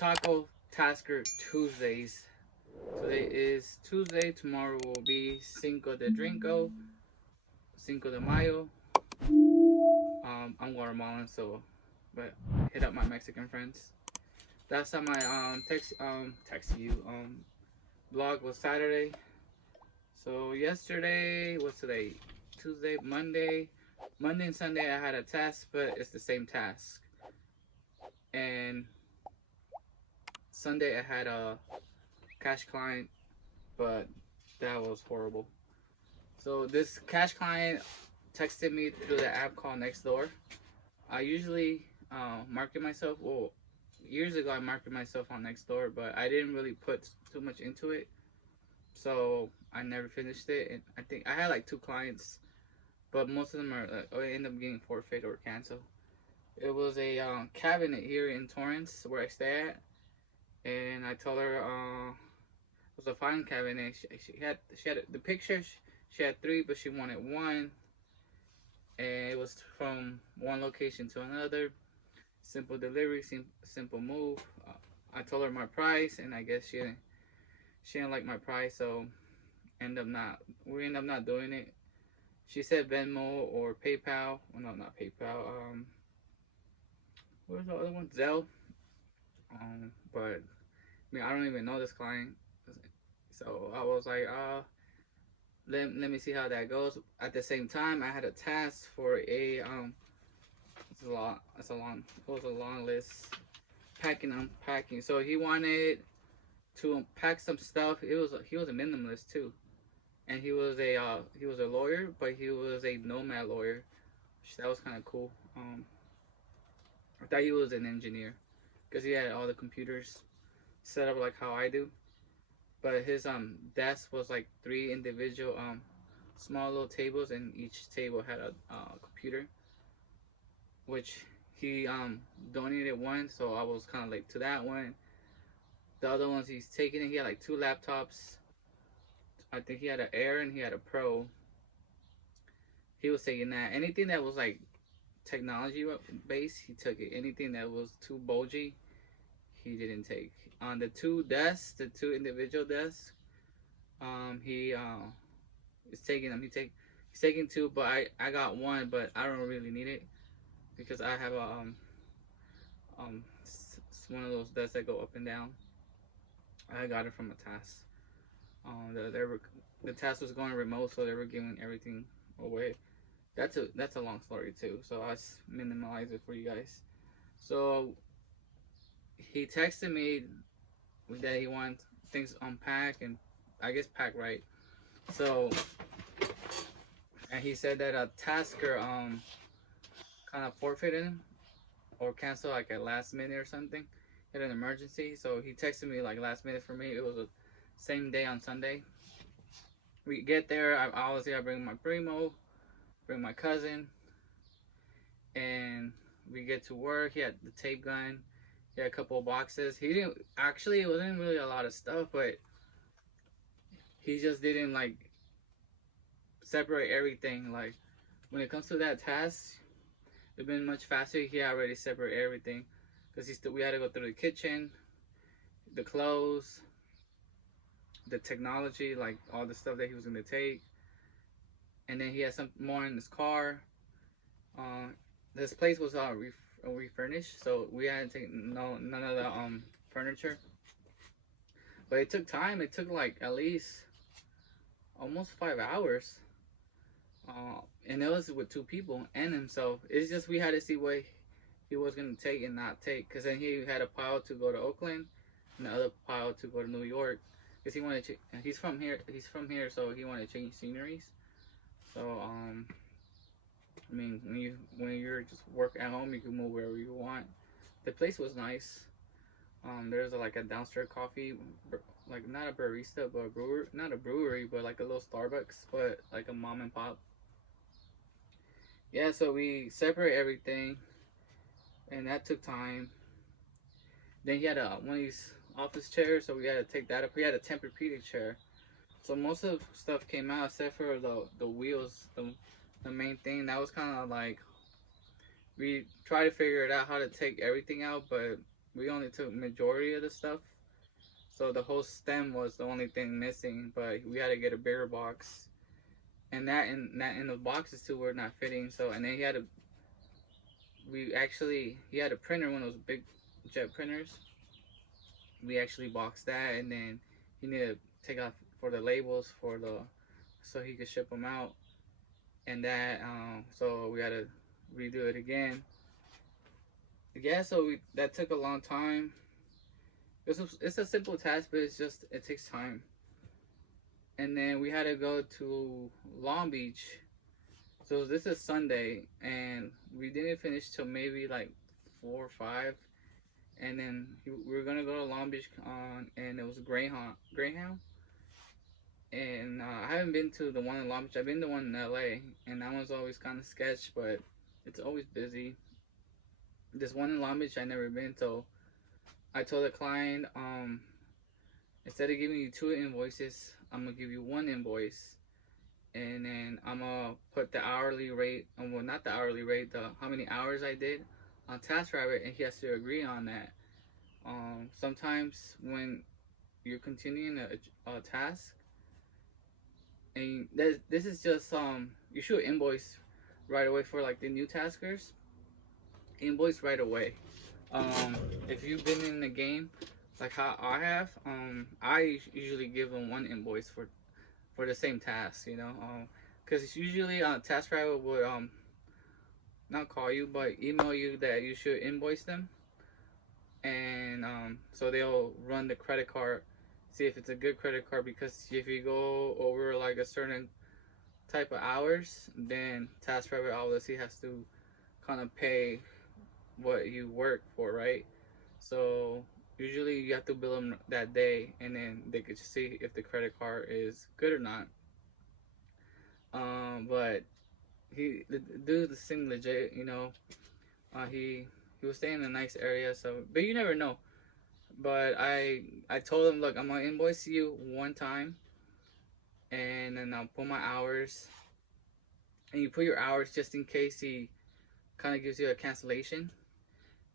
Taco Tasker Tuesdays. Today is Tuesday. Tomorrow will be Cinco de Mayo. I'm Guatemalan, so but hit up my Mexican friends. Last time I text you vlog was Saturday. So yesterday, what's today? Tuesday, Monday and Sunday I had a task, but it's the same task. And Sunday I had a cash client, but that was horrible. So this cash client texted me through the app called Nextdoor. I usually market myself. Well, years ago I marketed myself on Nextdoor, but I didn't really put too much into it, so I never finished it. And I think I had like 2 clients, but most of them are end up getting forfeit or canceled. It was a cabinet here in Torrance where I stay at, and I told her it was a fine cabinet. She had the picture. She had 3, but she wanted 1, and it was from one location to another. Simple delivery, simple move. I told her my price, and I guess she didn't like my price, so we end up not doing it. She said Venmo or PayPal. Well, no, not PayPal. Where's the other one? Zelle. But I mean, I don't even know this client, so I was like, let me see how that goes. At the same time, I had a task for a it was a long list. Unpacking. So he wanted to unpack some stuff. He was a minimalist too, and he was a lawyer, but he was a nomad lawyer. That was kind of cool. I thought he was an engineer because he had all the computers set up like how I do. But his desk was like 3 individual small little tables, and each table had a computer, which he donated one, so I was kind of late to that one. The other ones he's taking it. He had like 2 laptops. I think he had an Air and he had a Pro. He was taking that. Anything that was like technology based, he took it. Anything that was too bulgy, he didn't take. On the 2 desks, the 2 individual desks, he is taking them. He's taking 2, but I got 1, but I don't really need it because I have a it's one of those desks that go up and down. I got it from a task. The task was going remote, so they were giving everything away. That's a long story too, so I minimize it for you guys. So he texted me that he wants things unpacked and I guess packed right. So and he said that a tasker kind of forfeited him or canceled like at last minute or something. He had an emergency, so he texted me like last minute for me. It was the same day on Sunday. We get there. I bring my primo, bring my cousin, and we get to work. He had the tape gun. He had a couple of boxes. He didn't actually. It wasn't really a lot of stuff, but he just didn't like separate everything. Like when it comes to that task, it'd been much faster. He already separated everything because we had to go through the kitchen, the clothes, the technology, like all the stuff that he was gonna take, and then he had some more in his car. This place was refurnished, so we hadn't taken none of the furniture. But it took time. It took like at least almost 5 hours. And it was with 2 people and himself. It's just we had to see what he was gonna take and not take, because then he had a pile to go to Oakland and the other pile to go to New York, because he wanted to. He's from here, so he wanted to change sceneries. So I mean, when you're just work at home, you can move wherever you want. The place was nice. There's like a downstairs coffee, like not a barista, but a brewer, not a brewery, but like a little Starbucks, but like a mom and pop. Yeah, so we separate everything, and that took time. Then he had one of these office chairs, so we had to take that up. We had a Tempur-Pedic chair, so most of the stuff came out except for the wheels, the main thing. That was kind of like we tried to figure it out how to take everything out, but we only took majority of the stuff. So the whole stem was the only thing missing, but we had to get a bigger box. And that in the boxes too were not fitting. So and then he had a printer, one of those big jet printers. We actually boxed that, and then he needed to take off for the labels for the so he could ship them out. And that so we had to redo it again. Yeah, so that took a long time. It's a simple task, but it takes time. And then we had to go to Long Beach. So this is Sunday, and we didn't finish till maybe like 4 or 5. And then we were gonna go to Long Beach and it was Greyhound. And I haven't been to the one in Long Beach. I've been to one in LA, and that one's always kind of sketch, but it's always busy. This one in Long Beach I never been, so I told the client, instead of giving you 2 invoices, I'm gonna give you 1 invoice, and then I'm gonna put the hourly rate, well, not the hourly rate, the how many hours I did on TaskRabbit, and he has to agree on that. Sometimes when you're continuing a task, and this is just you should invoice right away for like the new taskers. Invoice right away. If you've been in the game like how I have, I usually give them 1 invoice for the same task, you know, because it's usually TaskRabbit would not call you but email you that you should invoice them, and so they'll run the credit card, see if it's a good credit card, because if you go over like a certain type of hours, then TaskRabbit obviously has to kind of pay what you work for, right? So usually you have to bill them that day, and then they could see if the credit card is good or not. But the dude seemed legit, you know. He was staying in a nice area, so but you never know. But I told him, look, I'm gonna invoice you 1 time, and then I'll put my hours, and you put your hours just in case he kind of gives you a cancellation.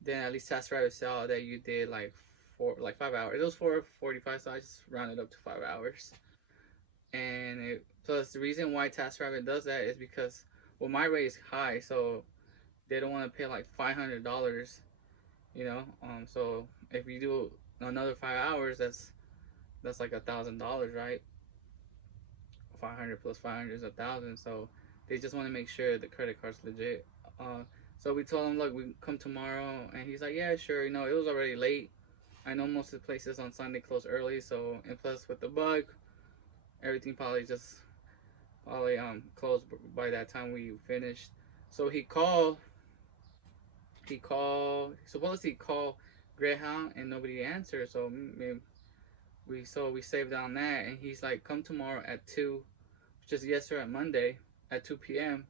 Then at least TaskRabbit saw that you did like 5 hours. It was 4:45, so I just rounded up to 5 hours. And plus the reason why TaskRabbit does that is because, well, my rate is high, so they don't want to pay like $500, you know. So if you do another 5 hours, that's like $1,000, right? 500 plus 500 is 1,000. So they just want to make sure the credit card's legit. So we told him, look, we come tomorrow, and he's like, yeah, sure. You know, it was already late. I know most of the places on Sunday close early, so, and plus with the bug, everything probably closed by that time we finished. So supposedly called Greyhound, and nobody answered. So we saved on that, and he's like, come tomorrow at 2, which is yesterday, Monday at 2 p.m.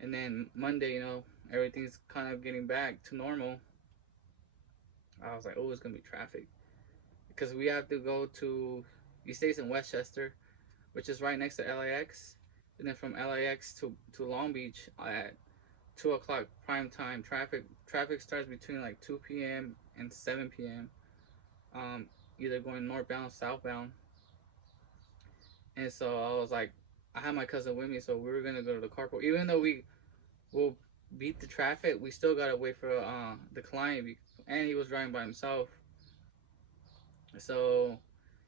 And then Monday, you know, everything's kind of getting back to normal. I was like, oh, it's gonna be traffic, because we have to go to, he stays in Westchester, which is right next to LAX, and then from LAX to Long Beach at 2 o'clock prime time. Traffic starts between like 2 p.m. and 7 p.m. Either going northbound, southbound. And so I was like, I had my cousin with me, so we were gonna go to the carpool. Even though we will beat the traffic, we still gotta wait for the client, and he was driving by himself. So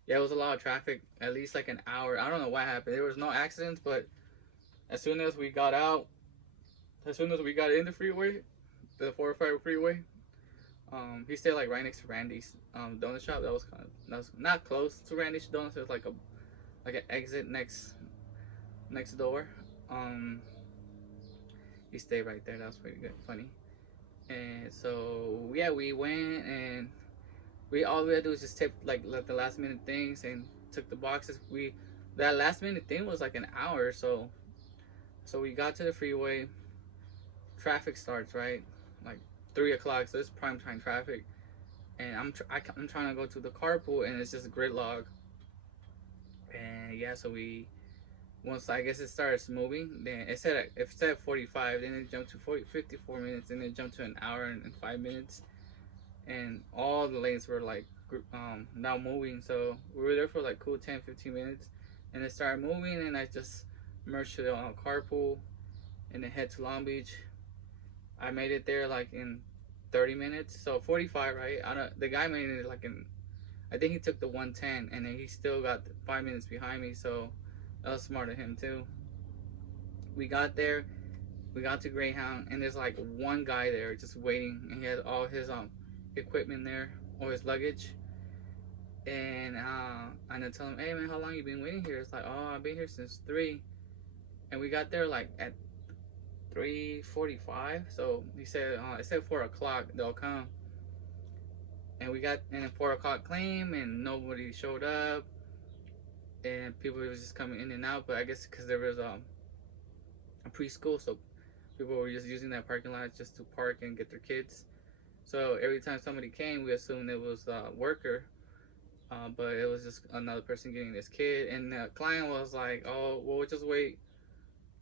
yeah, it was a lot of traffic, at least like an hour. I don't know what happened. There was no accidents, but as soon as we got out, as soon as we got in the freeway, the 405 freeway, he stayed like right next to Randy's donut shop. That was not close to Randy's Donuts. It was like an exit next door. He stayed right there. That was pretty good, funny. And so yeah, we went, and all we had to do was just take like the last minute things and took the boxes. That last minute thing was like an hour. So we got to the freeway. Traffic starts right like 3 o'clock, so it's prime time traffic. And I'm trying to go to the carpool, and it's just gridlock. And yeah, so once I guess it starts moving, then it said 45, then it jumped to 54 minutes, and it jumped to an hour and 5 minutes. and all the lanes were like now moving. So we were there for like cool 10-15 minutes, and it started moving, and I just merged to the carpool and then head to Long Beach. I made it there like in 30 minutes, so 45, right? I don't, the guy made it like in, I think he took the 110, and then he still got 5 minutes behind me, so that was smart of him too. We got there, we got to Greyhound, and there's like one guy there just waiting, and he had all his equipment there, all his luggage. And I tell him, hey man, how long you been waiting here? It's like, oh, I've been here since 3, and we got there like at 3:45. So he said, it said 4 o'clock they'll come, and we got in at 4 o'clock claim, and nobody showed up, and people was just coming in and out. But I guess because there was a preschool, so people were just using that parking lot just to park and get their kids. So every time somebody came, we assumed it was a worker, but it was just another person getting this kid. And the client was like, oh, well, we'll just wait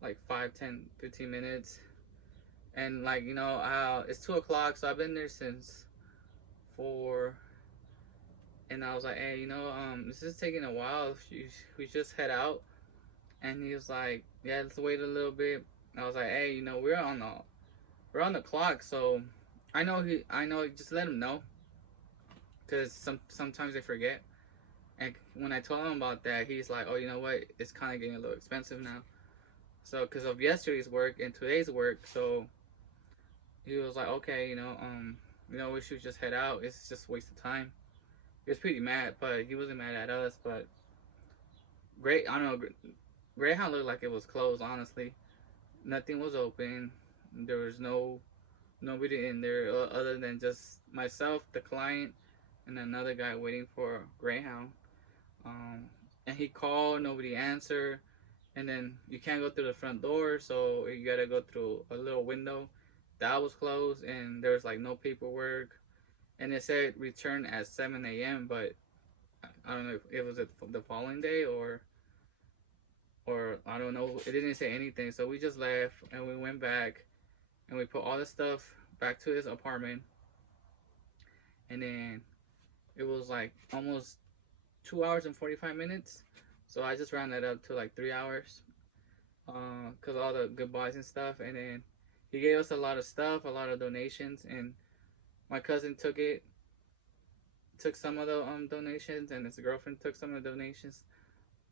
like 5, 10, 15 minutes. And like, it's 2 o'clock, so I've been there since 4. And I was like, hey, this is taking a while. We just head out. And he was like, yeah, let's wait a little bit. I was like, hey, we're on the clock, so I know, just let him know, because sometimes they forget. And when I told him about that, he's like, oh, you know what, it's kind of getting a little expensive now, so because of yesterday's work and today's work. So he was like, okay, we should just head out, it's just a waste of time. He was pretty mad, but he wasn't mad at us. But great, I don't know, Greyhound looked like it was closed, honestly. Nothing was open. There was nobody in there other than just myself, the client, and another guy waiting for Greyhound. Um, and he called, nobody answered. And then you can't go through the front door, so you gotta go through a little window that was closed, and there was like no paperwork. And it said return at 7 a.m., but I don't know if it was the following day, or I don't know. It didn't say anything, so we just left and we went back, and we put all the stuff back to his apartment. And then it was like almost 2 hours and 45 minutes. So I just rounded up to like 3 hours, because all the goodbyes and stuff. And then he gave us a lot of stuff, a lot of donations, and my cousin took some of the donations, and his girlfriend took some of the donations.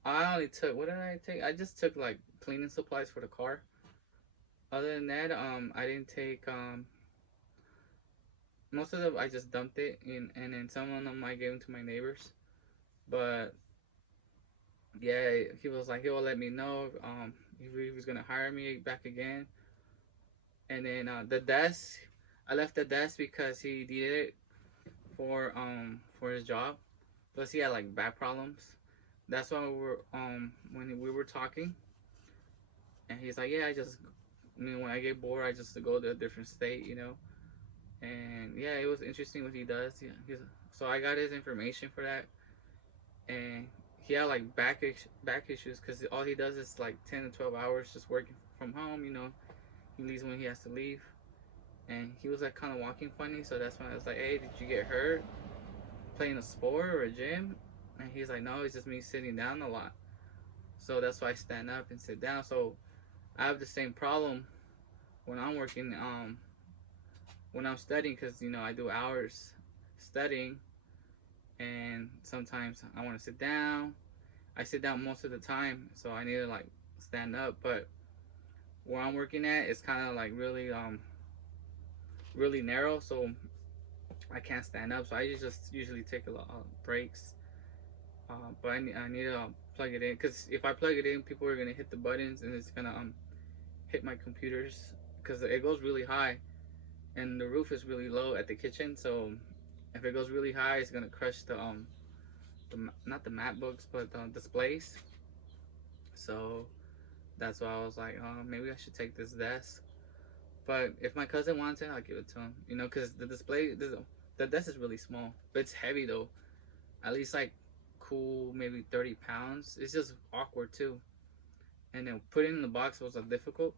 I only took, what did I take? I just took like cleaning supplies for the car. Other than that, I didn't take most of them. I just dumped it in, and then some of them I gave them to my neighbors. But yeah, he was like, he will let me know if he was gonna hire me back again. And then the desk, I left the desk because he needed it for his job. Plus he had like back problems. That's why we were when we were talking, and he's like, yeah, when I get bored, I just go to a different state. And yeah, it was interesting what he does. So I got his information for that, and he had like back issues because all he does is like 10 to 12 hours just working from home. He leaves when he has to leave, and he was like kind of walking funny. So that's when I was like, hey, did you get hurt playing a sport or a gym? And he's like, no, it's just me sitting down a lot. So that's why I stand up and sit down. So I have the same problem when I'm working, when I'm studying, because I do hours studying, and sometimes I want to sit down. I sit down most of the time, so I need to like stand up. But where I'm working at is kind of like really narrow, so I can't stand up. So I just usually take a lot of breaks. But I need to plug it in, because if I plug it in, people are gonna hit the buttons, and it's gonna hit my computers, because it goes really high, and the roof is really low at the kitchen. So if it goes really high, it's gonna crush not the MacBooks, but the displays. So that's why I was like, oh, maybe I should take this desk. But if my cousin wants it, I'll give it to him. Because the desk is really small, but it's heavy though. At least like cool, maybe 30 pounds. It's just awkward too. And then putting in the box was difficult,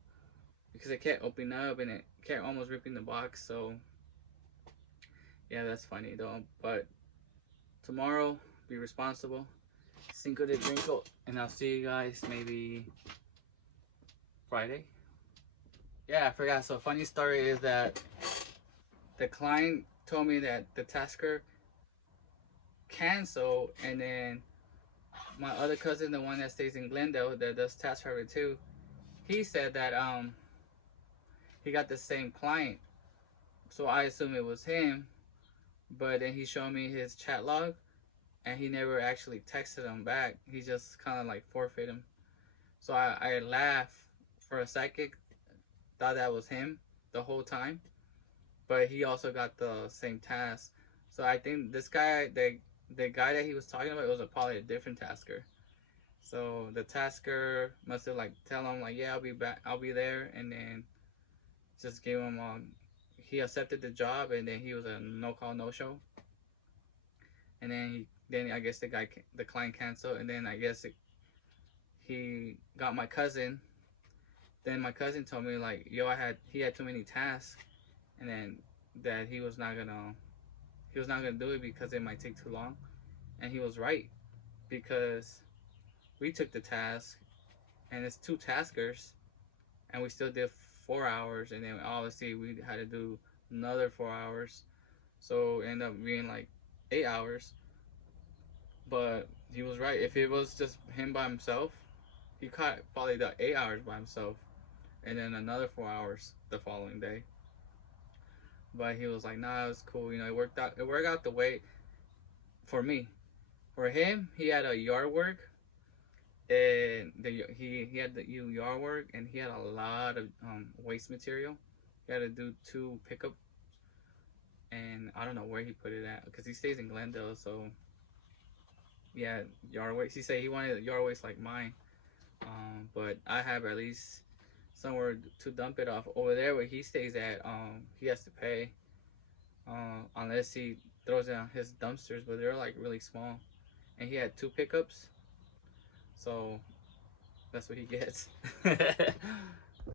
because it kept opening up and it kept almost ripping the box. So Yeah, that's funny though. But tomorrow, be responsible. Cinco de Brinco, and I'll see you guys maybe Friday. Yeah, I forgot. So funny story is that the client told me that the tasker canceled, and then my other cousin, the one that stays in Glendale, that does task driver too, he said that he got the same client. So I assume it was him, but then he showed me his chat log, and he never actually texted him back. He just kind of like forfeit him. So I laughed for a second, thought that was him the whole time, but he also got the same task. So I think this guy, the guy that he was talking about, it was probably a different tasker. So the tasker must have like tell him like, yeah, I'll be back, I'll be there, and then just gave him he accepted the job, and then he was a no call no show, and then I guess the client canceled, and then I guess he got my cousin. Then my cousin told me like, yo, he had too many tasks, and then that he was not gonna do it because it might take too long, and he was right, because we took the task, and it's two taskers, and we still did 4 hours, and then obviously we had to do another 4 hours, so it ended up being like 8 hours. But he was right. If it was just him by himself, he caught probably the 8 hours by himself, and then another 4 hours the following day. But he was like, nah, it was cool. You know, it worked out. It worked out the way for me. For him, he had a yard work, and he had the yard work, and he had a lot of waste material. He had to do 2 pickup, and I don't know where he put it at because he stays in Glendale. So yeah, yard waste. He said he wanted yard waste like mine, but I have at least somewhere to dump it off. Over there where he stays at, he has to pay, unless he throws it on his dumpsters, but they're like really small, and he had 2 pickups, so that's what he gets.